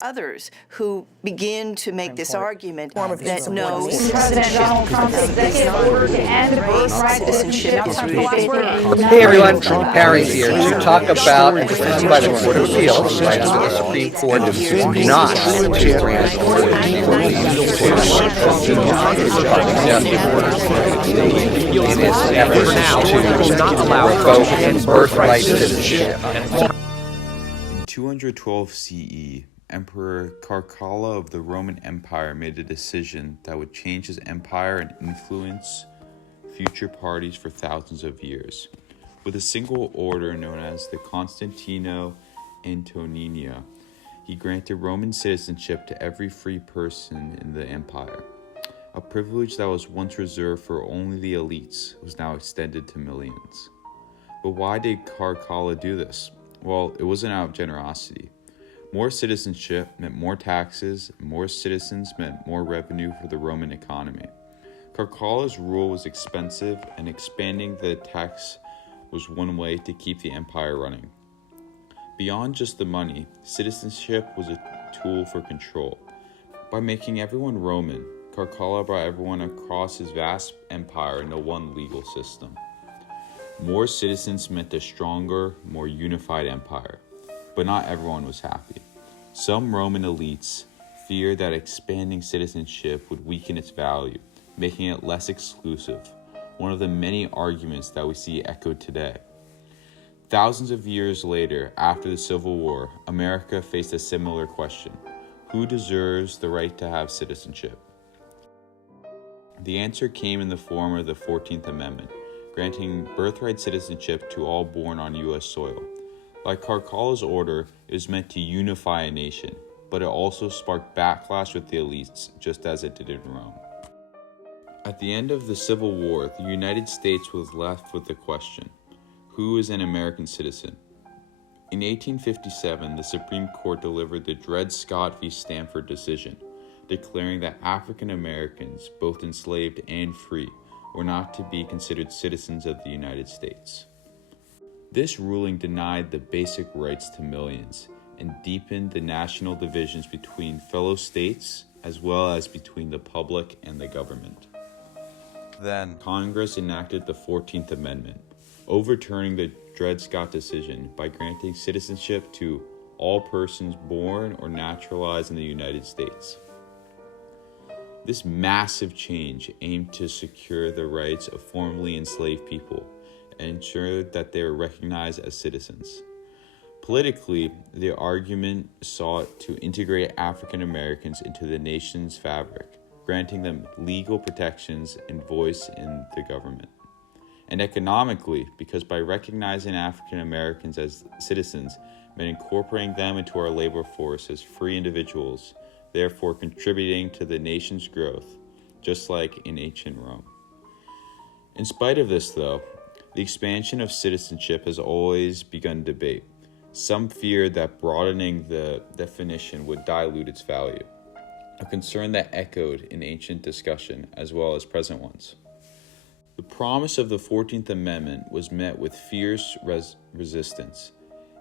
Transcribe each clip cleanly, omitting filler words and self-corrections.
others who begin to make this argument that no, President Donald Trump's executive order to end birthright citizenship is Hey everyone, Harry's here to talk about a decision by the Court of Appeals right under the Supreme Court not to grant in its efforts to not allow revoke birthright citizenship. In 212 CE, Emperor Caracalla of the Roman Empire made a decision that would change his empire and influence future parties for thousands of years. With a single order known as the Constantino Antonina, he granted Roman citizenship to every free person in the empire. A privilege that was once reserved for only the elites was now extended to millions. But why did Caracalla do this? Well, it wasn't out of generosity. More citizenship meant more taxes, and more citizens meant more revenue for the Roman economy. Caracalla's rule was expensive, and expanding the tax was one way to keep the empire running. Beyond just the money, citizenship was a tool for control. By making everyone Roman, Caracalla brought everyone across his vast empire into one legal system. More citizens meant a stronger, more unified empire. But not everyone was happy. Some Roman elites feared that expanding citizenship would weaken its value, making it less exclusive, one of the many arguments that we see echoed today. Thousands of years later, after the Civil War, America faced a similar question: who deserves the right to have citizenship? The answer came in the form of the 14th Amendment, granting birthright citizenship to all born on U.S. soil. Like Caracalla's order, it was meant to unify a nation, but it also sparked backlash with the elites, just as it did in Rome. At the end of the Civil War, the United States was left with the question: who is an American citizen? In 1857, the Supreme Court delivered the Dred Scott v. Stanford decision, declaring that African Americans, both enslaved and free, were not to be considered citizens of the United States. This ruling denied the basic rights to millions and deepened the national divisions between fellow states as well as between the public and the government. Then, Congress enacted the 14th Amendment, overturning the Dred Scott decision by granting citizenship to all persons born or naturalized in the United States. This massive change aimed to secure the rights of formerly enslaved people and ensured that they were recognized as citizens. Politically, the argument sought to integrate African Americans into the nation's fabric, granting them legal protections and voice in the government. And economically, because by recognizing African Americans as citizens meant incorporating them into our labor force as free individuals, therefore contributing to the nation's growth, just like in ancient Rome. In spite of this, though, the expansion of citizenship has always begun debate. Some feared that broadening the definition would dilute its value, a concern that echoed in ancient discussion as well as present ones. The promise of the 14th Amendment was met with fierce resistance.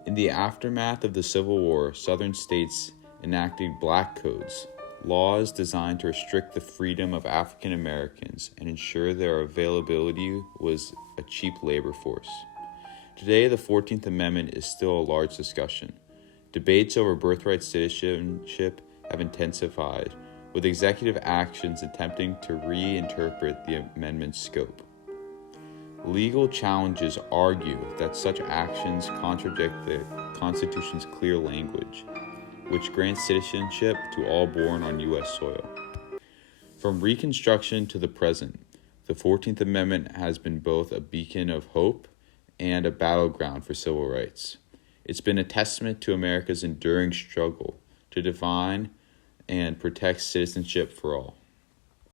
In the aftermath of the Civil War, Southern states enacted black codes, laws designed to restrict the freedom of African Americans and ensure their availability was a cheap labor force. Today, the 14th Amendment is still a large discussion. Debates over birthright citizenship have intensified, with executive actions attempting to reinterpret the amendment's scope. Legal challenges argue that such actions contradict the Constitution's clear language, which grants citizenship to all born on U.S. soil. From Reconstruction to the present, the 14th Amendment has been both a beacon of hope and a battleground for civil rights. It's been a testament to America's enduring struggle to define and protect citizenship for all.